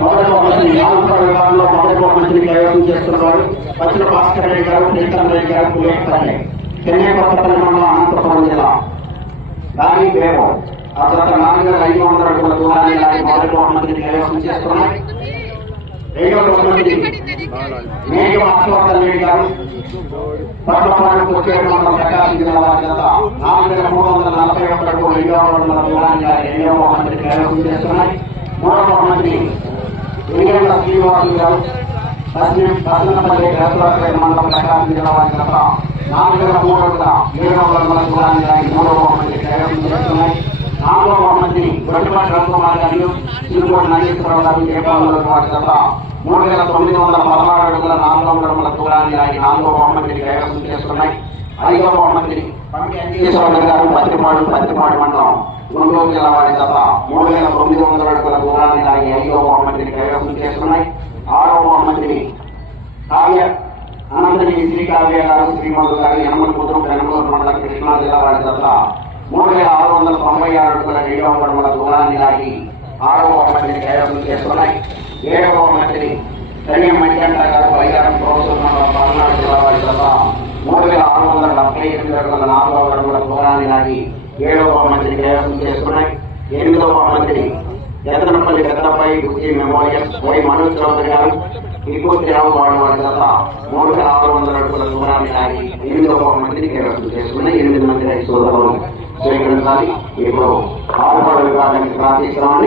మొదటి బహుమతిని నాలుగు విభాగంలో మొదటి బహుమతిని కైవసం చేస్తున్నారు. వచ్చిన భాస్కర్ రెడ్డి గారు ప్రీతం రెడ్డి గారు పులేకర్ని చెన్నై కొత్తపల్లి మండలం అనంతపురం జిల్లా. దాని బేబో ఆ తర్వాత నాలుగు ఐదు వందల అడుగుల దూరాన్ని లాగి మొదటి బహుమతిని కైవసం చేస్తున్నాయి. రెండవ బహుమతి మేఘ హర్షవర్ధన్ రెడ్డి గారు. పట్లపాడు కొచ్చేరు మండలం ప్రకాశం జిల్లా వారి జత. నాలుగు వేల మూడు వందల నలభై ఒకటి అడుగుల రెండవ అడుగుల దూరాన్ని లాగి రెండవ బహుమతిని కైవసం చేస్తున్నాయి. మూడవ బహుమతి గారు మండలం ప్రకాశం జిల్లా వారి నాలుగు వేల మూడు వందల ఏడు వందల దూరాన్ని లాగి మూడవ బహుమతిని చేస్తున్నాయి నాలుగవ బహుమతిని గొడ్డుపాటి రవికుమార్ గారు సిరుకోటి నాగేశ్వరరావు గారు వారి జత మూడు వేల తొమ్మిది వందల పదహారు అడుగుల నాలుగు వందల అడుగుల లాగి నాలుగవ బహుమతిని కైవసం చేసుకున్నాయి ఐదవ బహుమతిని వెంకటేశ్వరరావు గారు పత్తిపాడు పత్తిపాడు మండలం గుంటూరు జిల్లా వారి మూడు వేల తొమ్మిది వందల అడుగుల దూరాన్ని లాగి ఐదవ బహుమతిని కైవసం చేసుకున్నాయి. ఆరవ బహుమతిని కావ్య అనంతని శ్రీ కావ్య గారు శ్రీమంతు గారి యనమల కుదురు పెనమలూరు మండలం కృష్ణా జిల్లా వారి తప్ప మూడు వేల ఆరు వందల తొంభై ఆరు అడుగుల రెండవ అడుగుల దూరాన్ని లాగి ఆరవ బహుమతిని కైవసం చేసుకున్నాయి. ఏడవ మంత్రి కన్య మణికంఠ గారు బలిగారం ప్రొఫెసర్ మండలం పల్నాడు జిల్లా వారి తప్ప మూడు వేల ఆరు వందల డెబ్బై ఎనిమిది అడుగుల నాలుగవ అడుగుల దూరాన్ని లాగి ఏడవ బహుమతిని కైవసం చేసుకున్నాయి. ఎనిమిదవ మంత్రి ఎత్తనపల్లి పెద్దపై గుర్తి మెమోరియల్ వై మనోజ్ చౌదరి గారు విభూతి రావు వాడు వారి గత మూడు వేల ఆరు వందల అడుగుల దూరాన్ని లాగి ఎనిమిదవ బహుమతిని కైవసం చేసుకున్న ఎనిమిది మంది రైతు సోదరులు. స్వీకరించాలి ఇప్పుడు ఆరుపడ విభాగానికి ప్రార్థిస్తున్నామని